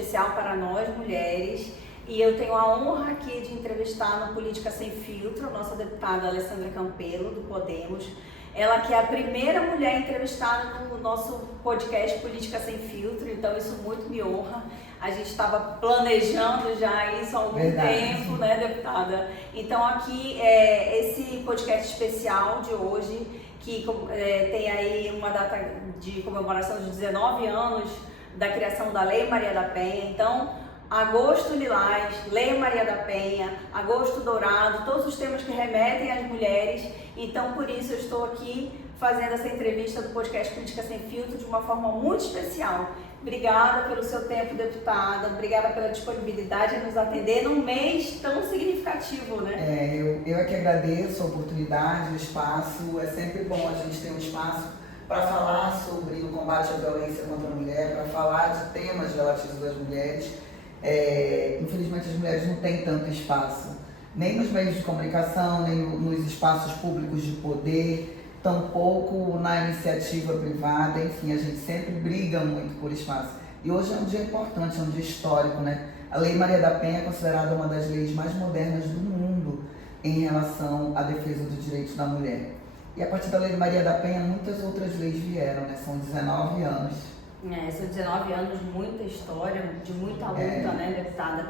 especial para nós mulheres e eu tenho a honra aqui de entrevistar no Política Sem Filtro a nossa deputada Alessandra Campelo, do Podemos. Ela que é a primeira mulher entrevistada no nosso podcast Política Sem Filtro, então isso muito me honra. A gente estava planejando já isso há algum tempo, né, deputada? Então aqui, esse podcast especial de hoje, que tem aí uma data de comemoração de 19 anos da criação da Lei Maria da Penha. Então, Agosto Lilás, Lei Maria da Penha, Agosto Dourado, todos os temas que remetem às mulheres. Então, por isso, eu estou aqui fazendo essa entrevista do podcast Política Sem Filtro de uma forma muito especial. Obrigada pelo seu tempo, deputada. Obrigada pela disponibilidade em nos atender num mês tão significativo, né? Eu é que agradeço a oportunidade, o espaço. É sempre bom a gente ter um espaço para falar sobre o combate à violência contra a mulher, para falar de temas relativos às mulheres. Infelizmente as mulheres não têm tanto espaço, nem nos meios de comunicação, nem nos espaços públicos de poder, tampouco na iniciativa privada. Enfim, a gente sempre briga muito por espaço. E hoje é um dia importante, é um dia histórico, né? A Lei Maria da Penha é considerada uma das leis mais modernas do mundo em relação à defesa dos direitos da mulher. E a partir da Lei Maria da Penha, muitas outras leis vieram, né? São 19 anos. São 19 anos, muita história, de muita luta, né, deputada?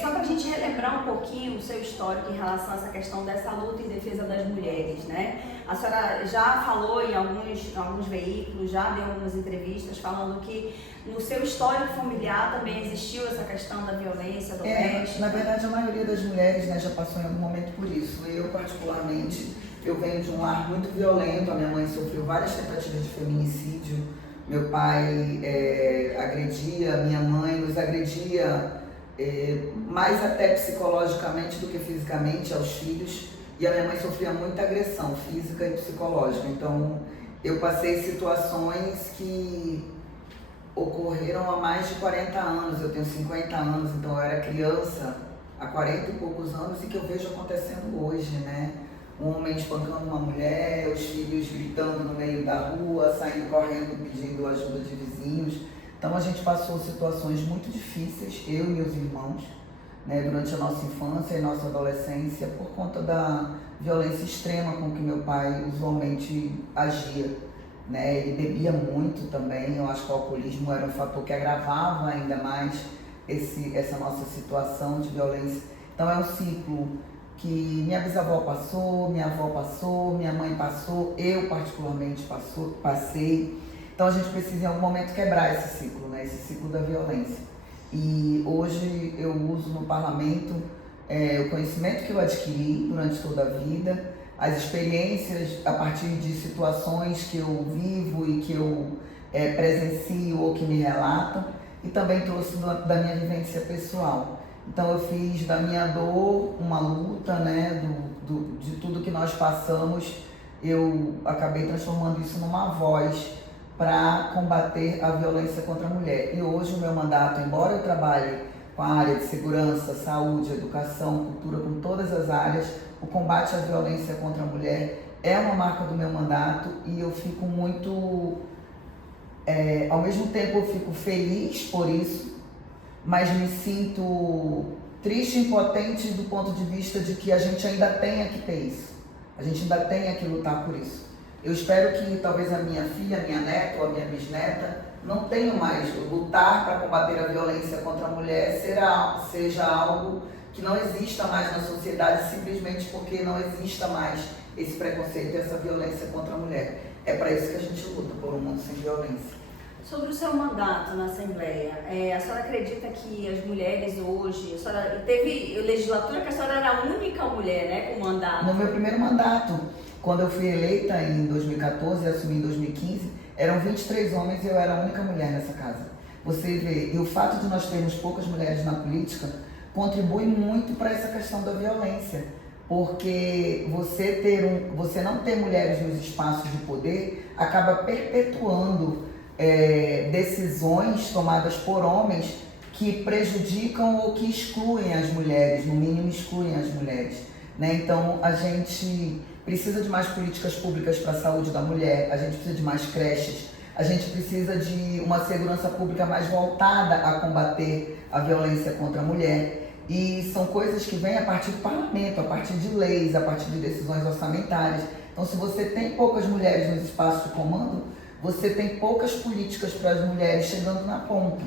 Só para a gente relembrar um pouquinho o seu histórico em relação a essa questão dessa luta em defesa das mulheres, né? A senhora já falou em alguns veículos, já deu algumas entrevistas falando que no seu histórico familiar também existiu essa questão da violência doméstica. Na verdade, a maioria das mulheres, né, já passou em algum momento por isso. Eu, particularmente, eu venho de um lar muito violento. A minha mãe sofreu várias tentativas de feminicídio. Meu pai agredia, minha mãe nos agredia mais até psicologicamente do que fisicamente aos filhos. E a minha mãe sofria muita agressão física e psicológica. Então, eu passei situações que ocorreram há mais de 40 anos. Eu tenho 50 anos, então eu era criança há 40 e poucos anos e que eu vejo acontecendo hoje, né? Um homem espancando uma mulher, os filhos gritando no meio da rua, saindo correndo pedindo ajuda de vizinhos. Então a gente passou situações muito difíceis, eu e meus irmãos, né, durante a nossa infância e nossa adolescência, por conta da violência extrema com que meu pai usualmente agia, né? Ele bebia muito também. Eu acho que o alcoolismo era um fator que agravava ainda mais essa nossa situação de violência. Então é um ciclo que minha bisavó passou, minha avó passou, minha mãe passou, eu particularmente passei. Então a gente precisa em algum momento quebrar esse ciclo, né? Esse ciclo da violência. E hoje eu uso no parlamento o conhecimento que eu adquiri durante toda a vida, as experiências a partir de situações que eu vivo e que eu presencio ou que me relatam, e também trouxe da minha vivência pessoal. Então eu fiz da minha dor uma luta, né, de tudo que nós passamos. Eu acabei transformando isso numa voz para combater a violência contra a mulher. E hoje o meu mandato, embora eu trabalhe com a área de segurança, saúde, educação, cultura, com todas as áreas, o combate à violência contra a mulher é uma marca do meu mandato e eu fico muito... ao mesmo tempo eu fico feliz por isso, mas me sinto triste e impotente do ponto de vista de que a gente ainda tenha que ter isso. A gente ainda tenha que lutar por isso. Eu espero que talvez a minha filha, a minha neta ou a minha bisneta não tenham mais. Lutar para combater a violência contra a mulher seja algo que não exista mais na sociedade simplesmente porque não exista mais esse preconceito e essa violência contra a mulher. É para isso que a gente luta, por um mundo sem violência. Sobre o seu mandato na Assembleia, a senhora acredita que as mulheres hoje, a senhora teve legislatura que a senhora era a única mulher, né, com mandato? No meu primeiro mandato, quando eu fui eleita em 2014 e assumi em 2015, eram 23 homens e eu era a única mulher nessa casa. Você vê, e o fato de nós termos poucas mulheres na política contribui muito para essa questão da violência, porque você não ter mulheres nos espaços de poder acaba perpetuando decisões tomadas por homens que prejudicam ou que excluem as mulheres, no mínimo excluem as mulheres, né? Então a gente precisa de mais políticas públicas para a saúde da mulher, a gente precisa de mais creches, A gente precisa de uma segurança pública mais voltada a combater a violência contra a mulher. E são coisas que vêm a partir do parlamento, a partir de leis, a partir de decisões orçamentárias. Então, se você tem poucas mulheres nos espaços de comando, você tem poucas políticas para as mulheres chegando na ponta.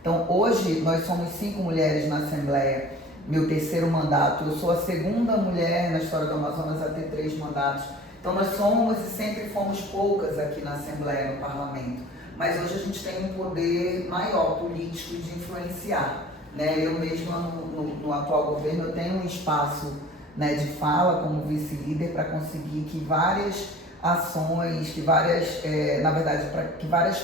Então, hoje, nós somos 5 mulheres na Assembleia, meu 3º mandato. Eu sou a 2ª mulher na história do Amazonas a ter 3 mandatos. Então, nós somos e sempre fomos poucas aqui na Assembleia, no Parlamento. Mas hoje a gente tem um poder maior político de influenciar. Né? Eu mesma, no atual governo, eu tenho um espaço, né, de fala como vice-líder para conseguir que várias ações, que várias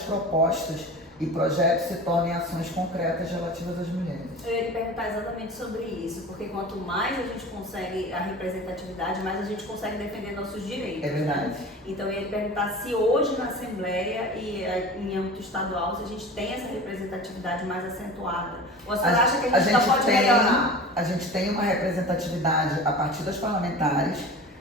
propostas e projetos se tornem ações concretas relativas às mulheres. Eu ia lhe perguntar exatamente sobre isso, porque quanto mais a gente consegue a representatividade, mais a gente consegue defender nossos direitos. É verdade. Né? Então eu ia lhe perguntar se hoje na Assembleia e em âmbito estadual, se a gente tem essa representatividade mais acentuada. Ou você acha que a gente ainda pode melhorar? A gente tem uma representatividade a partir das parlamentares,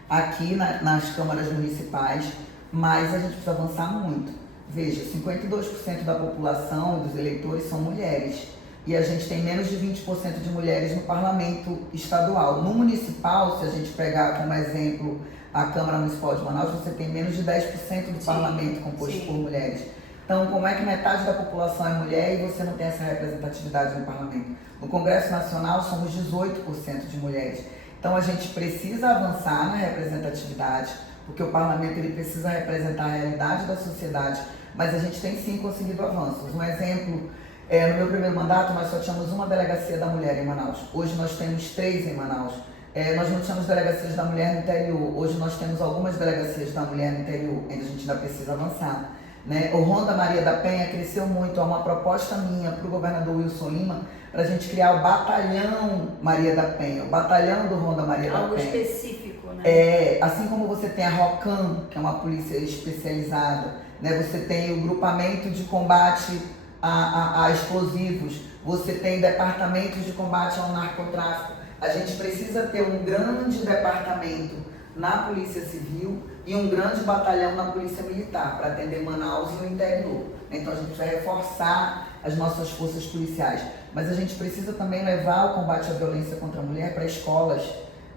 aqui nas câmaras municipais, mas a gente precisa avançar muito. Veja, 52% da população e dos eleitores são mulheres e a gente tem menos de 20% de mulheres no parlamento estadual. No municipal, se a gente pegar como exemplo a Câmara Municipal de Manaus, você tem menos de 10% do parlamento composto por mulheres. Então, como é que metade da população é mulher e você não tem essa representatividade no parlamento? No Congresso Nacional, somos 18% de mulheres. Então, a gente precisa avançar na representatividade, porque o parlamento ele precisa representar a realidade da sociedade, mas a gente tem sim conseguido avanços. Um exemplo, no meu primeiro mandato nós só tínhamos uma delegacia da mulher em Manaus. Hoje nós temos 3 em Manaus. Nós não tínhamos delegacias da mulher no interior. Hoje nós temos algumas delegacias da mulher no interior, ainda a gente ainda precisa avançar. Né? O Ronda Maria da Penha cresceu muito, há uma proposta minha para o governador Wilson Lima para a gente criar o Batalhão Maria da Penha, o Batalhão do Ronda Maria da Penha. Algo específico, né? Assim como você tem a ROCAM, que é uma polícia especializada, né? Você tem o grupamento de combate a explosivos, você tem departamentos de combate ao narcotráfico. A gente precisa ter um grande departamento na Polícia Civil e um grande batalhão na Polícia Militar para atender Manaus e o interior. Então a gente precisa reforçar as nossas forças policiais, mas a gente precisa também levar o combate à violência contra a mulher para escolas,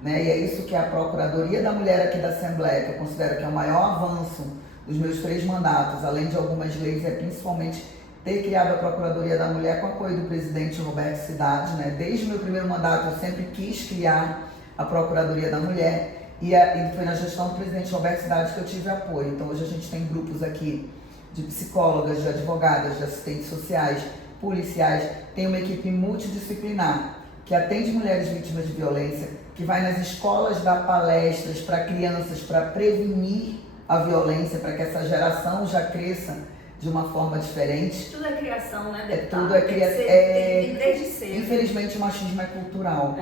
né? E é isso que a Procuradoria da Mulher aqui da Assembleia, que eu considero que é o maior avanço dos meus 3 mandatos, além de algumas leis, é principalmente ter criado a Procuradoria da Mulher com apoio do presidente Roberto Cidade, né? Desde o meu primeiro mandato eu sempre quis criar a Procuradoria da Mulher e foi na gestão do presidente Roberto Cidade que eu tive apoio. Então hoje a gente tem grupos aqui de psicólogas, de advogadas, de assistentes sociais, policiais, tem uma equipe multidisciplinar que atende mulheres vítimas de violência, que vai nas escolas dar palestras para crianças para prevenir a violência, para que essa geração já cresça de uma forma diferente. Tudo é criação, né, deputada? Tudo é criação. Desde cedo. Infelizmente o machismo é cultural.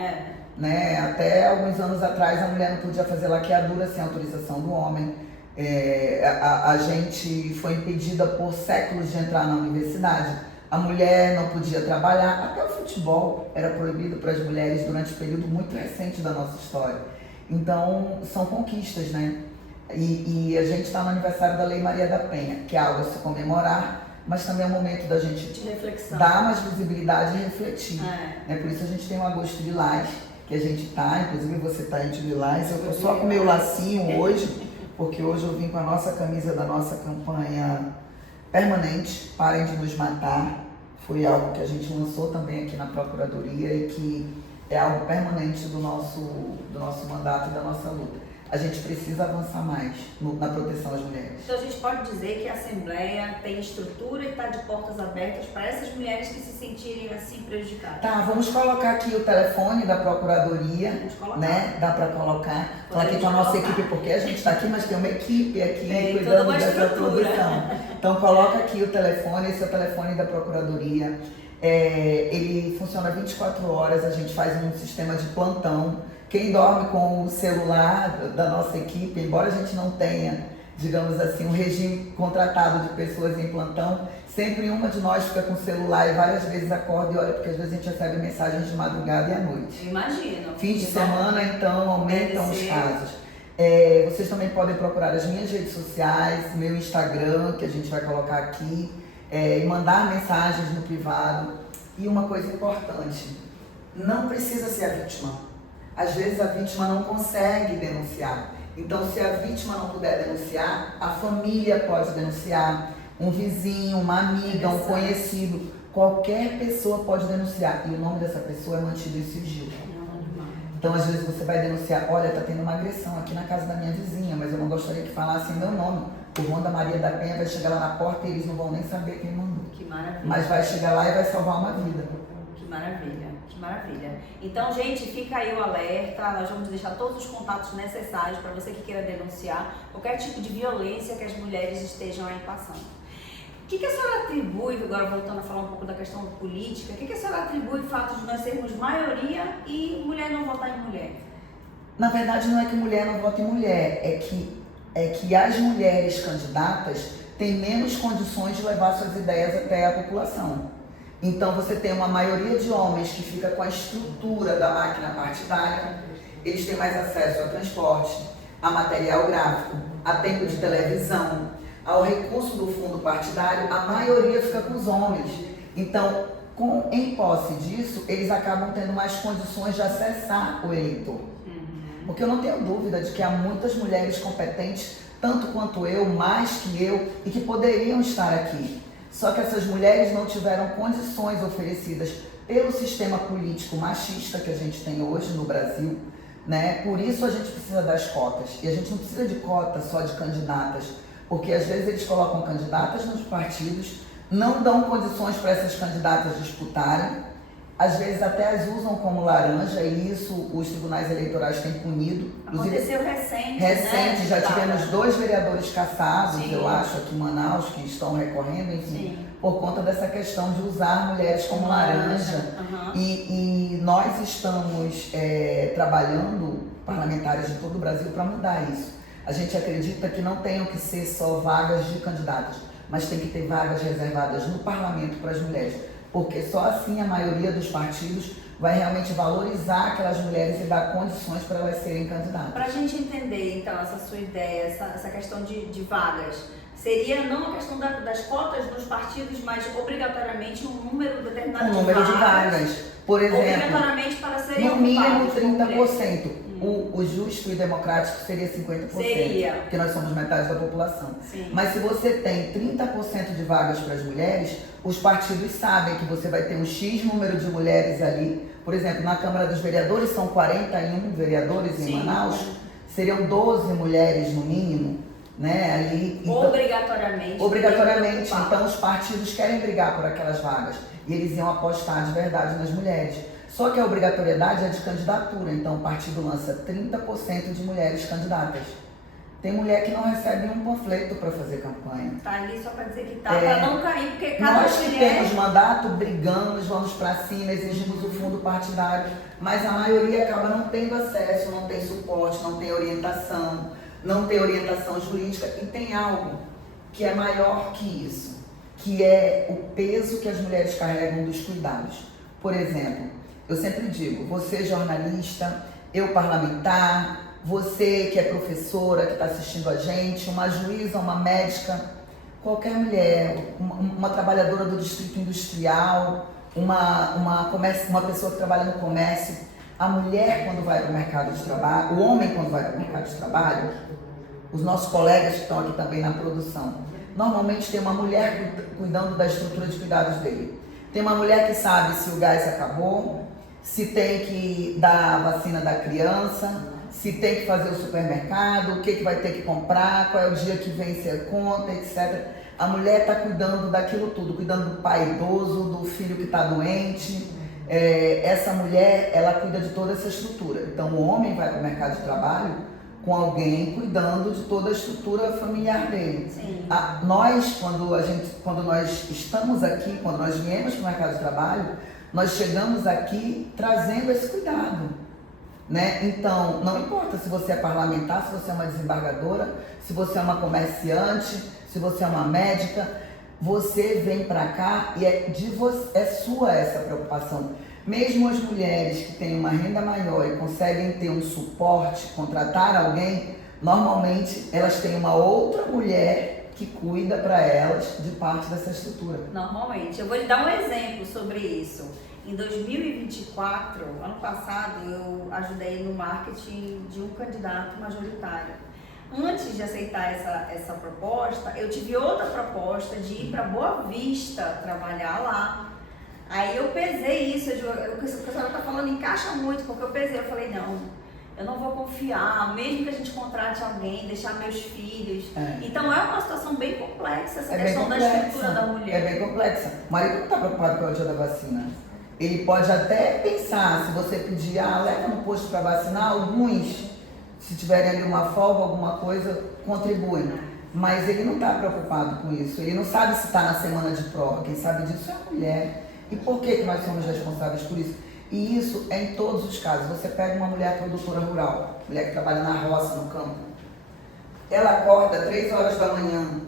Né? Até alguns anos atrás a mulher não podia fazer laqueadura sem autorização do homem. A gente foi impedida por séculos de entrar na universidade. A mulher não podia trabalhar, até o futebol era proibido para as mulheres durante um período muito recente da nossa história. Então, são conquistas, né? E a gente está no aniversário da Lei Maria da Penha, que é algo a se comemorar, mas também é um momento da gente dar mais visibilidade e refletir. Né? Por isso a gente tem o Agosto Lilás, que a gente tá, inclusive você tá de lilás. Eu tô só com o meu lacinho hoje, porque hoje eu vim com a nossa camisa da nossa campanha permanente, Parem de Nos Matar. Foi algo que a gente lançou também aqui na Procuradoria e que é algo permanente do nosso mandato e da nossa luta. A gente precisa avançar mais na proteção às mulheres. Então a gente pode dizer que a Assembleia tem estrutura e está de portas abertas para essas mulheres que se sentirem assim prejudicadas. Tá, vamos colocar aqui o telefone da Procuradoria, né? Dá para colocar. Estou aqui com a nossa equipe, porque a gente está aqui, mas tem uma equipe aqui cuidando dessa produção. Então coloca aqui o telefone, esse é o telefone da Procuradoria. Ele funciona 24 horas, a gente faz um sistema de plantão. Quem dorme com o celular da nossa equipe, embora a gente não tenha, digamos assim, um regime contratado de pessoas em plantão, sempre uma de nós fica com o celular e várias vezes acorda e olha, porque às vezes a gente recebe mensagens de madrugada e à noite. Imagino. Fim de semana, então, aumentam os casos. Vocês também podem procurar as minhas redes sociais, meu Instagram, que a gente vai colocar aqui, e mandar mensagens no privado. E uma coisa importante, não precisa ser a vítima. Às vezes a vítima não consegue denunciar. Então, se a vítima não puder denunciar, a família pode denunciar, um vizinho, uma amiga, um conhecido, qualquer pessoa pode denunciar. E o nome dessa pessoa é mantido em sigilo. Então, às vezes você vai denunciar, olha, tá tendo uma agressão aqui na casa da minha vizinha, mas eu não gostaria que falassem meu nome. O Wanda Maria da Penha vai chegar lá na porta e eles não vão nem saber quem mandou. Que maravilha. Mas vai chegar lá e vai salvar uma vida. Que maravilha, que maravilha. Então, gente, fica aí o alerta. Nós vamos deixar todos os contatos necessários para você que queira denunciar qualquer tipo de violência que as mulheres estejam aí passando. O que a senhora atribui, agora voltando a falar um pouco da questão política, o que a senhora atribui o fato de nós sermos maioria e mulher não votar em mulher? Na verdade, não é que mulher não vota em mulher, é que as mulheres candidatas têm menos condições de levar suas ideias até a população. Então você tem uma maioria de homens que fica com a estrutura da máquina partidária, eles têm mais acesso a transporte, a material gráfico, a tempo de televisão, ao recurso do fundo partidário, a maioria fica com os homens. Então, em posse disso, eles acabam tendo mais condições de acessar o eleitor. Porque eu não tenho dúvida de que há muitas mulheres competentes, tanto quanto eu, mais que eu, e que poderiam estar aqui. Só que essas mulheres não tiveram condições oferecidas pelo sistema político machista que a gente tem hoje no Brasil, né? Por isso a gente precisa das cotas. E a gente não precisa de cotas só de candidatas, porque às vezes eles colocam candidatas nos partidos, não dão condições para essas candidatas disputarem, às vezes até as usam como laranja, e isso os tribunais eleitorais têm punido. Aconteceu recente, né? Já tivemos 2 vereadores cassados, Sim. eu acho, aqui em Manaus, que estão recorrendo, enfim, Sim. por conta dessa questão de usar mulheres como laranja. E nós estamos trabalhando, parlamentares de todo o Brasil, para mudar isso. A gente acredita que não tenham que ser só vagas de candidatos, mas tem que ter vagas reservadas no parlamento para as mulheres, porque só assim a maioria dos partidos vai realmente valorizar aquelas mulheres e dar condições para elas serem candidatas. Para a gente entender, então, essa sua ideia, essa questão de vagas, seria não a questão das cotas dos partidos, mas obrigatoriamente um número determinado de vagas. Por exemplo, obrigatoriamente para serem no mínimo ocupados 30%. O justo e democrático seria 50%, seria. porque nós somos metade da população. Sim. Mas se você tem 30% de vagas para as mulheres, os partidos sabem que você vai ter um X número de mulheres ali. Por exemplo, na Câmara dos Vereadores são 41 vereadores em Manaus, seriam 12 mulheres no mínimo, né? Ali, então, obrigatoriamente. Então os partidos querem brigar por aquelas vagas e eles iam apostar de verdade nas mulheres. Só que a obrigatoriedade é de candidatura, então o partido lança 30% de mulheres candidatas. Tem mulher que não recebe um panfleto para fazer campanha. Tá ali só para dizer que tá, para não cair, porque cada nós que mulher... temos mandato, brigamos, vamos para cima, exigimos o fundo partidário, mas a maioria acaba não tendo acesso, não tem suporte, não tem orientação jurídica, e tem algo que é maior que isso, que é o peso que as mulheres carregam dos cuidados. Por exemplo, eu sempre digo, você jornalista, eu parlamentar, você que é professora, que está assistindo a gente, uma juíza, uma médica, qualquer mulher, uma trabalhadora do distrito industrial, uma pessoa que trabalha no comércio, a mulher quando vai para o mercado de trabalho, o homem quando vai para o mercado de trabalho, os nossos colegas que estão aqui também na produção, normalmente tem uma mulher cuidando da estrutura de cuidados dele. Tem uma mulher que sabe se o gás acabou, se tem que dar a vacina da criança, se tem que fazer o supermercado, o que vai ter que comprar, qual é o dia que vence a conta, etc. A mulher está cuidando daquilo tudo, cuidando do pai idoso, do filho que está doente. Essa mulher, ela cuida de toda essa estrutura. Então o homem vai para o mercado de trabalho com alguém cuidando de toda a estrutura familiar dele. Nós, quando nós estamos aqui, quando nós viemos para o mercado de trabalho, nós chegamos aqui trazendo esse cuidado, né? Então, não importa se você é parlamentar, se você é uma desembargadora, se você é uma comerciante, se você é uma médica, você vem para cá e é sua essa preocupação. Mesmo as mulheres que têm uma renda maior e conseguem ter um suporte, contratar alguém, normalmente elas têm uma outra mulher que cuida para elas de parte dessa estrutura. Normalmente. Eu vou lhe dar um exemplo sobre isso. Em 2024, ano passado, eu ajudei no marketing de um candidato majoritário. Antes de aceitar essa proposta, eu tive outra proposta de ir para Boa Vista trabalhar lá. Aí eu pesei isso, o que a senhora está falando encaixa muito, porque eu pesei, eu falei, não, eu não vou confiar, mesmo que a gente contrate alguém, deixar meus filhos. Então é uma situação bem complexa essa questão da estrutura da mulher. É bem complexa. O marido não está preocupado com o dia da vacina. Ele pode até pensar, se você pedir, leva no posto para vacinar, alguns, se tiverem ali uma folga, alguma coisa, contribuem. Mas ele não está preocupado com isso. Ele não sabe se está na semana de prova. Quem sabe disso é a mulher. E por que nós somos responsáveis por isso? E isso é em todos os casos. Você pega uma mulher produtora rural, mulher que trabalha na roça, no campo. Ela acorda 3 horas da manhã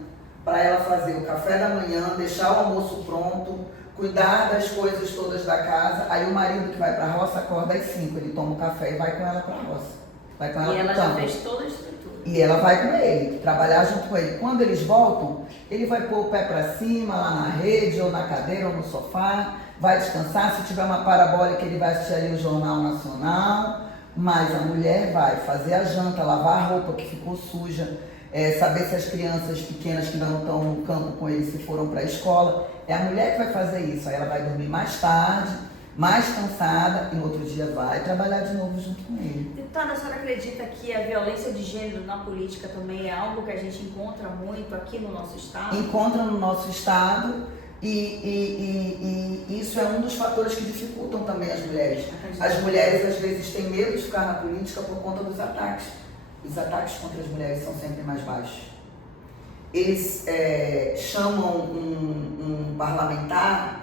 para ela fazer o café da manhã, deixar o almoço pronto, cuidar das coisas todas da casa. Aí o marido que vai para a roça acorda às 5, ele toma o café e vai com ela para a roça. Vai com ela e ela já fez toda a estrutura. E ela vai com ele, trabalhar junto com ele. Quando eles voltam, ele vai pôr o pé para cima, lá na rede, ou na cadeira, ou no sofá, vai descansar. Se tiver uma parabólica, ele vai assistir ali o Jornal Nacional. Mas a mulher vai fazer a janta, lavar a roupa que ficou suja, saber se as crianças pequenas que não estão no campo com ele, se foram para a escola. É a mulher que vai fazer isso. Aí ela vai dormir mais tarde, mais cansada, e no outro dia vai trabalhar de novo junto com ele. Deputada, a senhora acredita que a violência de gênero na política também é algo que a gente encontra muito aqui no nosso estado? Encontra no nosso estado e isso é um dos fatores que dificultam também as mulheres. As mulheres às vezes têm medo de ficar na política por conta dos ataques. Os ataques contra as mulheres são sempre mais baixos. Eles chamam um parlamentar,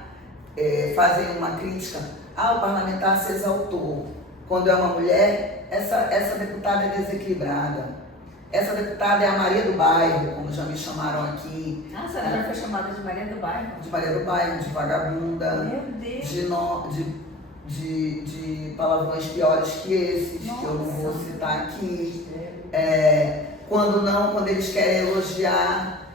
fazem uma crítica, o parlamentar se exaltou. Quando é uma mulher, essa deputada é desequilibrada. Essa deputada é a Maria do Bairro, como já me chamaram aqui. A senhora já foi chamada de Maria do Bairro? De Maria do Bairro, de vagabunda. Meu Deus! De palavrões piores que esses, que eu não vou citar aqui. Quando eles querem elogiar,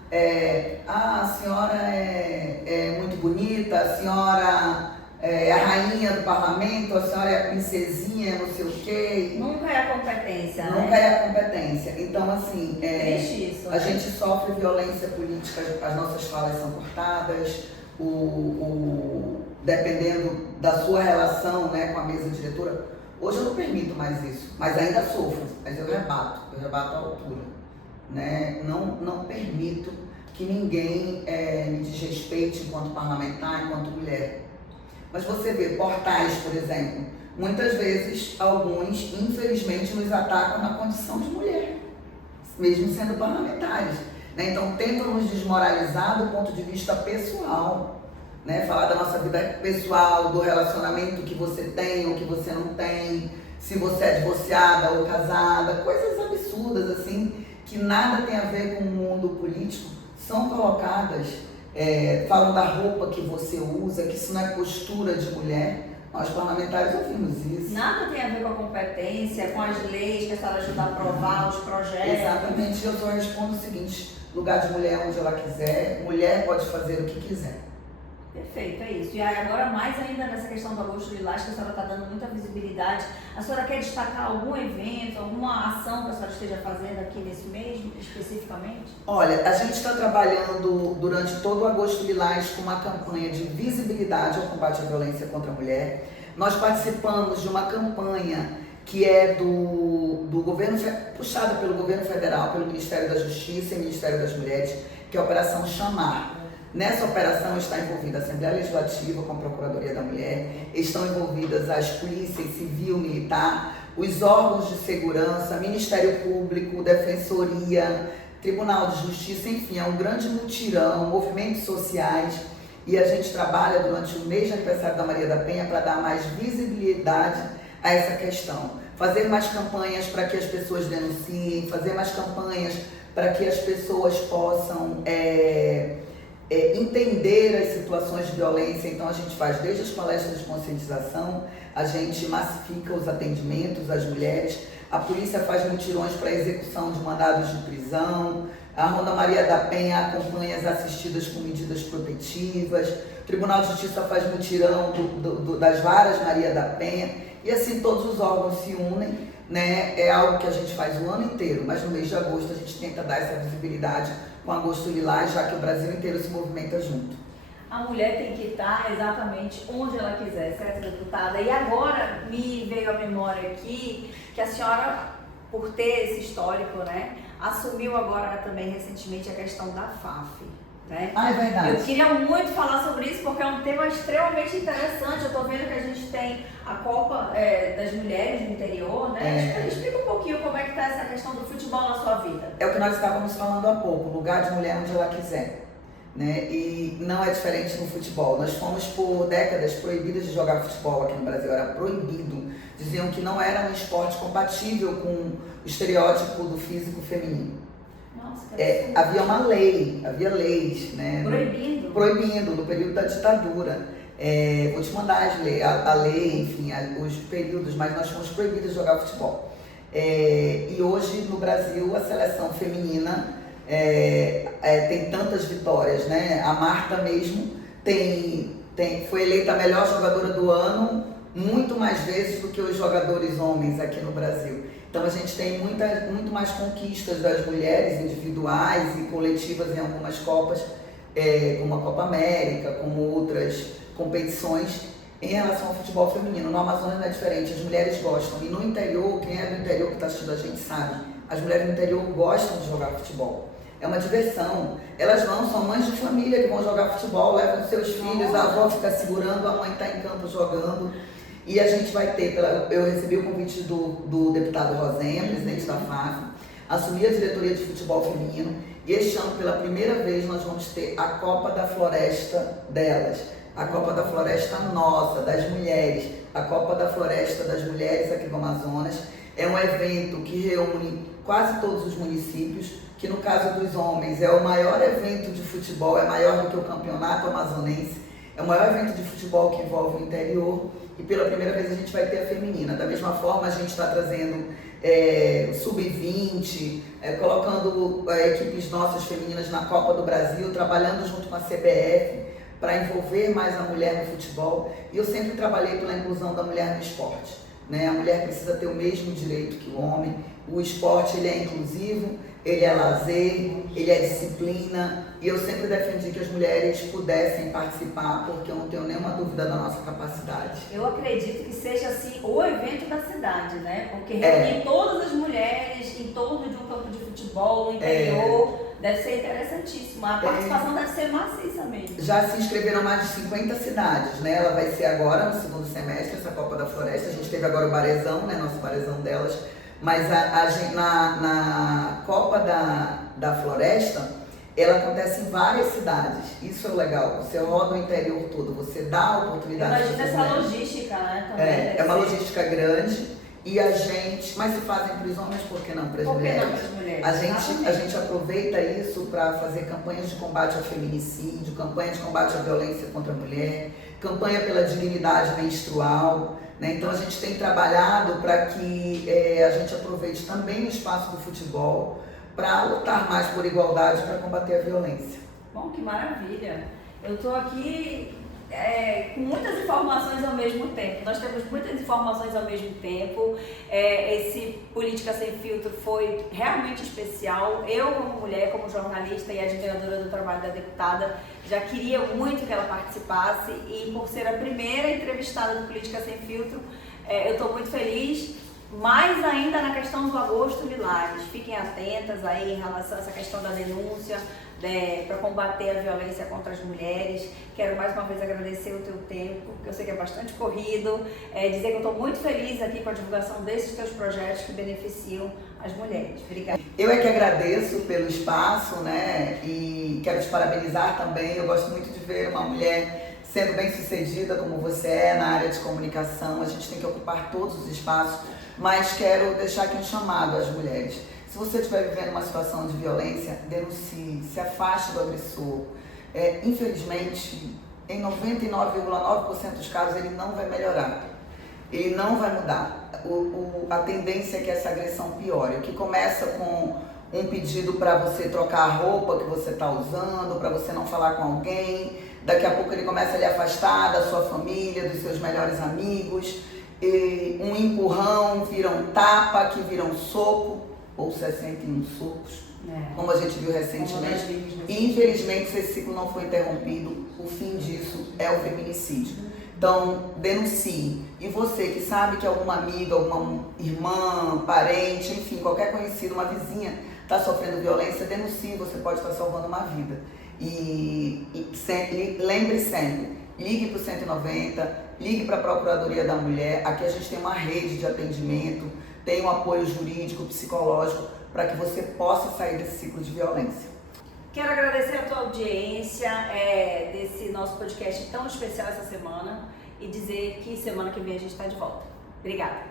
a senhora é muito bonita, a senhora é a rainha do parlamento, a senhora é a princesinha, não sei o quê. Nunca é a competência, né? Nunca é a competência. Então, assim, Triste isso, a gente sofre violência política, as nossas falas são cortadas, dependendo da sua relação, né, com a mesa diretora. Hoje eu não permito mais isso, mas ainda sofro, mas eu rebato a altura. Né? Não permito que ninguém me desrespeite enquanto parlamentar, enquanto mulher. Mas você vê portais, por exemplo, muitas vezes alguns, infelizmente, nos atacam na condição de mulher, mesmo sendo parlamentares. Né? Então tentam nos desmoralizar do ponto de vista pessoal, né? Falar da nossa vida pessoal, do relacionamento que você tem ou que você não tem, se você é divorciada ou casada, coisas absurdas assim, que nada tem a ver com o mundo político, são colocadas, falam da roupa que você usa, que isso não é postura de mulher. Nós parlamentares ouvimos isso. Nada tem a ver com a competência, com as leis que a senhora ajuda a aprovar, os projetos. Exatamente, eu só respondo o seguinte: lugar de mulher onde ela quiser, mulher pode fazer o que quiser. Perfeito, é isso. E aí agora, mais ainda nessa questão do Agosto Lilás, que a senhora está dando muita visibilidade, a senhora quer destacar algum evento, alguma ação que a senhora esteja fazendo aqui nesse mês, especificamente? Olha, a gente está trabalhando durante todo o Agosto Lilás com uma campanha de visibilidade ao combate à violência contra a mulher. Nós participamos de uma campanha que é do governo, puxada pelo governo federal, pelo Ministério da Justiça e Ministério das Mulheres, que é a Operação Chamar. Nessa operação está envolvida a Assembleia Legislativa com a Procuradoria da Mulher, estão envolvidas as polícias civil, militar, os órgãos de segurança, Ministério Público, Defensoria, Tribunal de Justiça, enfim, é um grande mutirão, movimentos sociais, e a gente trabalha durante o mês de aniversário da Maria da Penha para dar mais visibilidade a essa questão. Fazer mais campanhas para que as pessoas denunciem, fazer mais campanhas para que as pessoas possam entender as situações de violência. Então a gente faz desde as palestras de conscientização, a gente massifica os atendimentos às mulheres, a polícia faz mutirões para execução de mandados de prisão, a Ronda Maria da Penha acompanha as assistidas com medidas protetivas, o Tribunal de Justiça faz mutirão das varas Maria da Penha, e assim todos os órgãos se unem, né? É algo que a gente faz o ano inteiro, mas no mês de agosto a gente tenta dar essa visibilidade com Agosto Lilás, já que o Brasil inteiro se movimenta junto. A mulher tem que estar exatamente onde ela quiser, certo, deputada? E agora me veio à memória aqui que a senhora, por ter esse histórico, né, assumiu agora também recentemente a questão da FAF, né? Ah, é verdade. Eu queria muito falar sobre isso porque é um tema extremamente interessante. Eu estou vendo que a gente tem a Copa das Mulheres no interior, né? Explica um pouquinho como é que está essa questão do futebol na sua vida. É o que nós estávamos falando há pouco, lugar de mulher onde ela quiser. Né? E não é diferente no futebol. Nós fomos por décadas proibidas de jogar futebol aqui no Brasil, era proibido. Diziam que não era um esporte compatível com o estereótipo do físico feminino. Nossa, havia uma lei, havia leis, né? Proibindo no período da ditadura. Vou te mandar a lei, enfim, os períodos, mas nós fomos proibidos de jogar futebol. E hoje no Brasil a seleção feminina tem tantas vitórias, né? A Marta mesmo foi eleita a melhor jogadora do ano muito mais vezes do que os jogadores homens aqui no Brasil. Então a gente tem muito mais conquistas das mulheres individuais e coletivas em algumas copas, como a Copa América, como outras competições em relação ao futebol feminino. No Amazonas não é diferente, as mulheres gostam. E no interior, quem é do interior que está assistindo a gente sabe, as mulheres do interior gostam de jogar futebol. É uma diversão. Elas são mães de família que vão jogar futebol, levam seus filhos, a avó fica segurando, a mãe está em campo jogando. E a gente vai ter, eu recebi o convite do deputado Rosenha, presidente da FAF, assumir a diretoria de futebol feminino, e este ano, pela primeira vez, nós vamos ter a Copa da Floresta delas, a Copa da Floresta nossa, das mulheres, a Copa da Floresta das mulheres aqui do Amazonas. É um evento que reúne quase todos os municípios, que no caso dos homens é o maior evento de futebol, é maior do que o campeonato amazonense, é o maior evento de futebol que envolve o interior, e pela primeira vez a gente vai ter a feminina. Da mesma forma, a gente está trazendo sub-20, colocando equipes nossas femininas na Copa do Brasil, trabalhando junto com a CBF para envolver mais a mulher no futebol. E eu sempre trabalhei pela inclusão da mulher no esporte, né? A mulher precisa ter o mesmo direito que o homem. O esporte ele é inclusivo, ele é lazer, ele é disciplina, e eu sempre defendi que as mulheres pudessem participar, porque eu não tenho nenhuma dúvida da nossa capacidade. Eu acredito que seja assim o evento da cidade, né? Porque reunir todas as mulheres em torno de um campo de futebol no interior deve ser interessantíssimo. A participação deve ser maciça mesmo. Já se inscreveram mais de 50 cidades, né? Ela vai ser agora no segundo semestre, essa Copa da Floresta. A gente teve agora o Barezão, né? Nosso Barezão delas. Mas na Copa da Floresta, ela acontece em várias cidades. Isso é legal. Você roda o interior todo, você dá a oportunidade. Imagina essa logística, né? Também é uma logística grande. E a gente, mas se fazem para os homens, por que não para as mulheres? Por que não para as mulheres? A gente aproveita isso para fazer campanhas de combate ao feminicídio, campanha de combate à violência contra a mulher, campanha pela dignidade menstrual, né? Então a gente tem trabalhado para que a gente aproveite também o espaço do futebol para lutar mais por igualdade, para combater a violência. Bom, que maravilha! Eu estou aqui com muitas informações ao mesmo tempo. Nós temos muitas informações ao mesmo tempo. Esse Política Sem Filtro foi realmente especial. Eu, como mulher, como jornalista e admiradora do trabalho da deputada, já queria muito que ela participasse, e por ser a primeira entrevistada do Política Sem Filtro, eu estou muito feliz. Mais ainda na questão do Agosto Lilás. Fiquem atentas aí em relação a essa questão da denúncia, para combater a violência contra as mulheres. Quero mais uma vez agradecer o teu tempo, que eu sei que é bastante corrido, dizer que eu estou muito feliz aqui com a divulgação desses teus projetos que beneficiam as mulheres. Obrigada. Eu é que agradeço pelo espaço, né? E quero te parabenizar também. Eu gosto muito de ver uma mulher sendo bem sucedida como você é na área de comunicação. A gente tem que ocupar todos os espaços, mas quero deixar aqui um chamado às mulheres. Se você estiver vivendo uma situação de violência, denuncie, se afaste do agressor. Infelizmente, em 99,9% dos casos, ele não vai melhorar. ele não vai mudar. A tendência é que essa agressão piore. O que começa com um pedido para você trocar a roupa que você está usando, para você não falar com alguém, daqui a pouco ele começa a lhe afastar da sua família, dos seus melhores amigos, e um empurrão vira um tapa, que vira um soco, ou 61 socos, como a gente viu recentemente. E infelizmente, se esse ciclo não for interrompido, o fim disso é o feminicídio. Então, denuncie. E você que sabe que alguma amiga, alguma irmã, parente, enfim, qualquer conhecido, uma vizinha está sofrendo violência, denuncie, você pode estar salvando uma vida. Lembre sempre, ligue para o 190, ligue para a Procuradoria da Mulher. Aqui a gente tem uma rede de atendimento, tem um apoio jurídico, psicológico, para que você possa sair desse ciclo de violência. Quero agradecer a tua audiência desse nosso podcast tão especial essa semana e dizer que semana que vem a gente está de volta. Obrigada!